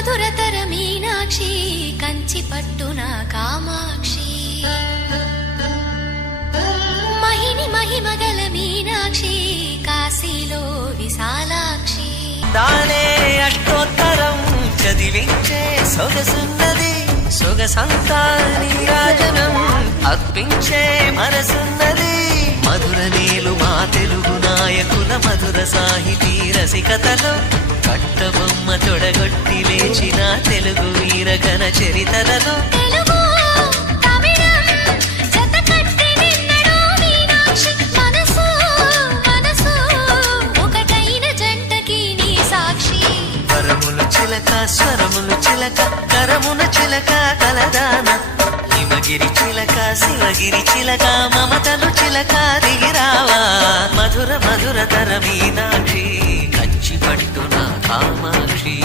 మధురతర మీనాక్షి కంచి పట్టున కామాక్షి. మహిని మహిమగల మీనాక్షి కాశీలో విశాలాక్షి. దానే అష్టోత్తరం చదివించే సొగసున్నది సొగసంతా నీరాజనం అర్పించే మనసున్నది. మధుర నీలు మా తెలుగు నాయకుల మధుర సాహితీ రసికతలు కట్ వరములు చిలక స్వరములు చిలక కరమున చిలక కలదాన. హిమగిరి చిలక శివగిరి చిలక మమతలు చిలక దిగిరావా. మధుర మధుర తర మీనాక్షి కంచి పట్టున కామాక్షి.